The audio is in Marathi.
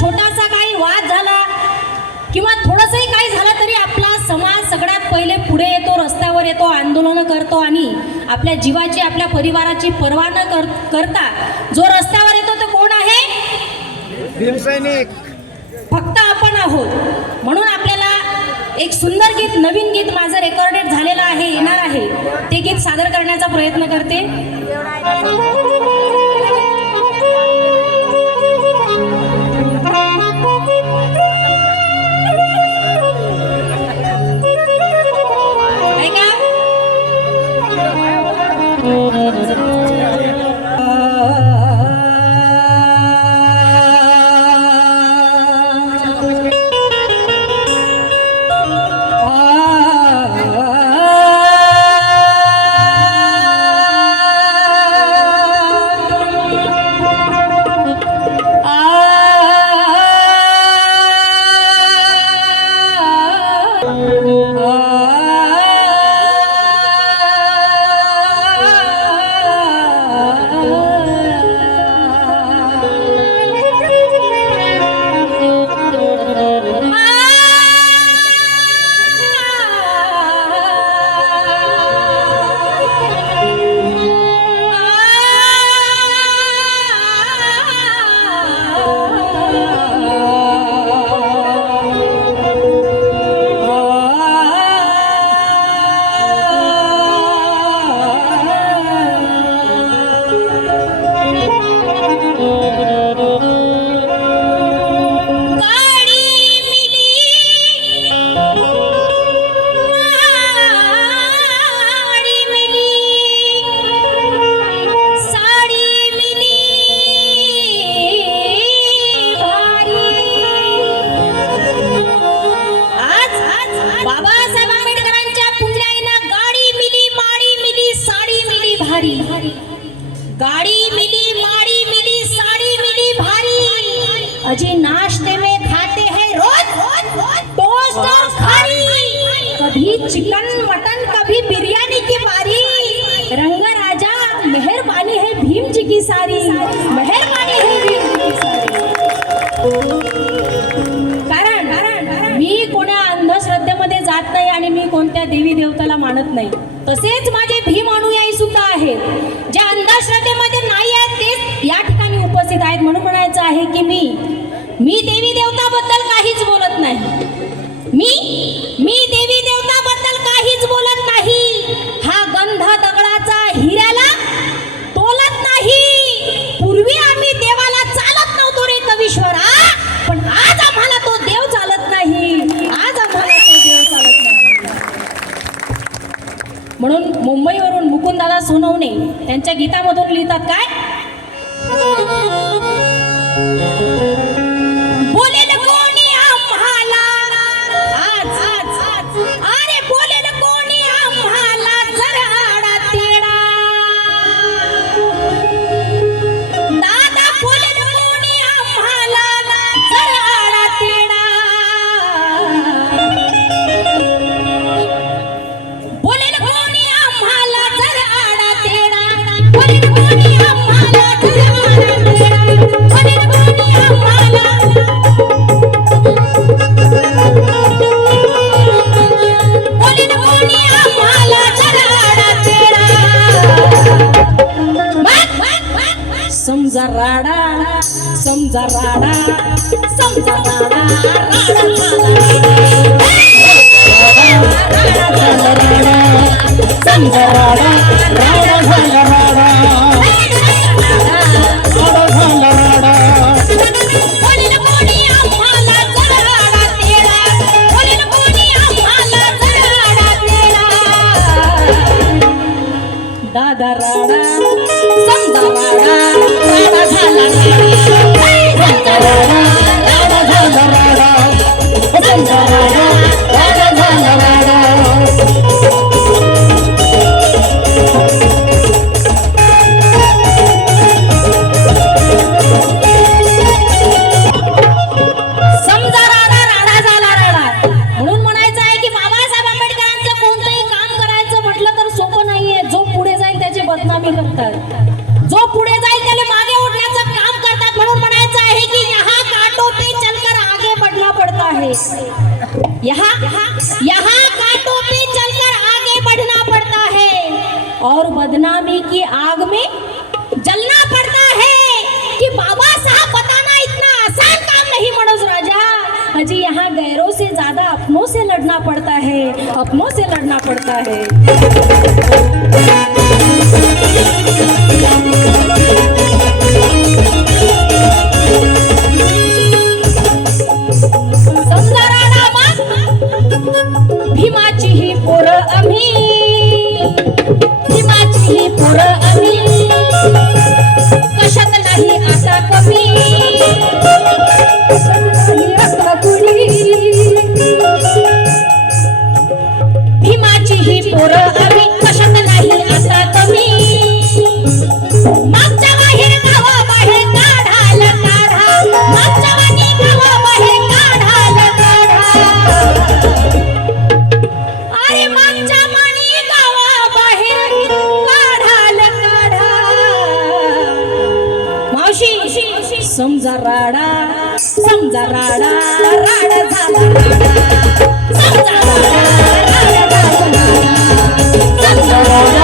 छोटासा काही वाद झाला किंवा थोडंसंही काही झालं तरी आपला समाज सगळ्यात पहिले पुढे येतो रस्त्यावर येतो आंदोलनं करतो आणि आपल्या जीवाची आपल्या परिवाराची पर्वा न कर करता जो रस्त्यावर येतो तो कोण आहे? फक्त आपण आहोत. म्हणून आपल्याला एक सुंदर गीत नवीन गीत माझं रेकॉर्डेड झालेलं आहे येणार आहे. ते गीत सादर करण्याचा प्रयत्न करते. चिकन मटन कभी बिरयानी की बारी। रंग राजा मेहरबानी है भीम जी की सारी। मेहरबानी है भीम जी की सारी। कारण कारण मी कोणा अंधश्रद्धेमध्ये जात नाही आणि मी कोणत्या देवी देवताला मानत नाही. तसेच माझे भीम अनुयायी सुद्धा आहेत. ज्या अंधश्रद्धेमध्ये नाही आहेत तेच या ठिकाणी उपस्थित आहेत. म्हणून म्हणायचं आहे की मी मी देवी देवताबद्दल काहीच बोलत नाही. मी मी देवी देव म्हणून मुंबईवरून मुकुंदादा सोनवणे त्यांच्या गीतामधून लिहितात काय? बोलेल कोणी आम्हाला? आज आज आज. समजा राडा समजा राडा समजा राडा समजा राडा राडा झाला राडा राडा झाला राडा दादा राडा समजा राडा. करतात जो पुढे जाईल त्याला मागे ओढण्याचं काम करतात म्हणून म्हणायचं आहे की यहाँ काटो पे चलकर आगे बढ़ना पड़ता है. यहाँ यहाँ काटो पे चलकर आगे बढ़ना पड़ता है. और बदनामी की आग में जलना पड़ता है. कि बाबा साहब बताना इतना आसान काम नहीं, मनोज राजा. अजी यहाँ गैरों से ज़्यादा अपनों से लड़ना पड़ता है, अपनों से लड़ना पड़ता है. Thank you. समजा राडा समजा राडा राडा झाला राडा. समजा राडा राडा झाला